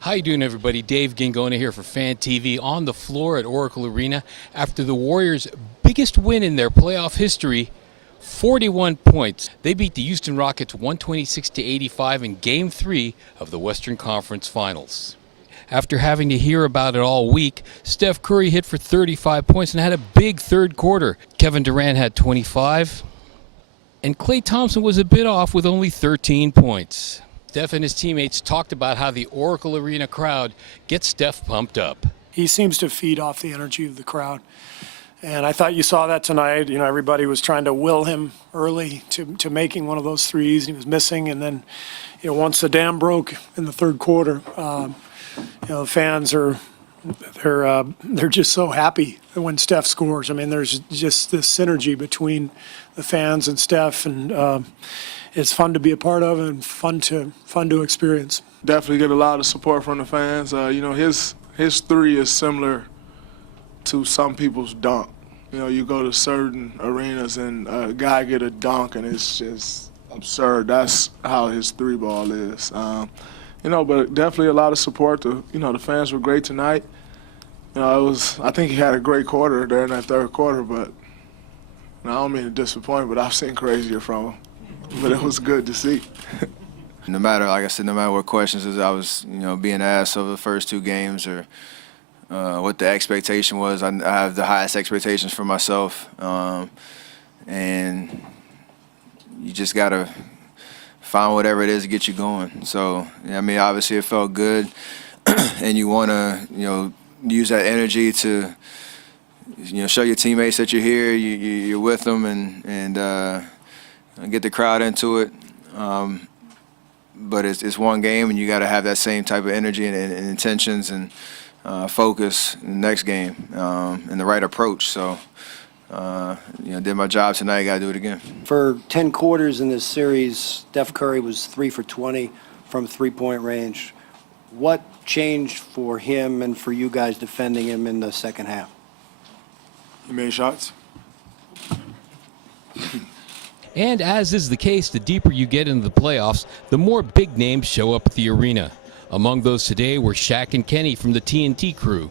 How you doing, everybody? Dave Guingona here for Fan TV on the floor at Oracle Arena after the Warriors' biggest win in their playoff history, 41 points. They beat the Houston Rockets 126-85 in Game 3 of the Western Conference Finals. After having to hear about it all week, Steph Curry hit for 35 points and had a big third quarter. Kevin Durant had 25, and Klay Thompson was a bit off with only 13 points. Steph and his teammates talked about how the Oracle Arena crowd gets Steph pumped up. He seems to feed off the energy of the crowd. And I thought you saw that tonight. You know, everybody was trying to will him early to making one of those threes. He was missing. And then, you know, once the dam broke in the third quarter, you know, the fans they're just so happy when Steph scores. I mean, there's just this synergy between the fans and Steph, and it's fun to be a part of and fun to experience. Definitely get a lot of support from the fans. You know, his three is similar to some people's dunk. You know, you go to certain arenas and a guy get a dunk and it's just absurd. That's how his three ball is. You know, but definitely a lot of support. You know, the fans were great tonight. You know, I think he had a great quarter there in that third quarter, but I don't mean to disappoint, but I've seen crazier from him. But it was good to see. No matter, like I said, no matter what questions I was, you know, being asked over the first two games or what the expectation was, I have the highest expectations for myself, and you just gotta find whatever it is to get you going. So, I mean, obviously it felt good, and you want to, you know, use that energy to, you know, show your teammates that you're here, you're with them, and get the crowd into it. But it's one game, and you got to have that same type of energy and intentions and focus in the next game and the right approach. So, you know, did my job tonight. Got to do it again. For 10 quarters in this series, Steph Curry was 3 for 20 from three-point range. What changed for him and for you guys defending him in the second half? He made shots. And as is the case, the deeper you get into the playoffs, the more big names show up at the arena. Among those today were Shaq and Kenny from the TNT crew.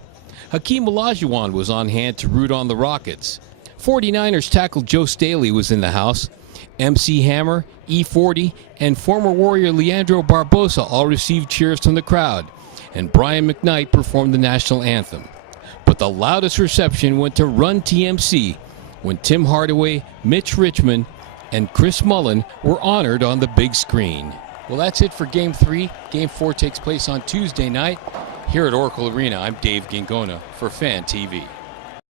Hakeem Olajuwon was on hand to root on the Rockets. 49ers tackle Joe Staley was in the house. MC Hammer, E40, and former Warrior Leandro Barbosa all received cheers from the crowd. And Brian McKnight performed the national anthem. But the loudest reception went to Run TMC when Tim Hardaway, Mitch Richmond, and Chris Mullin were honored on the big screen. Well, that's it for Game 3. Game 4 takes place on Tuesday night. Here at Oracle Arena, I'm Dave Guingona for Fan TV.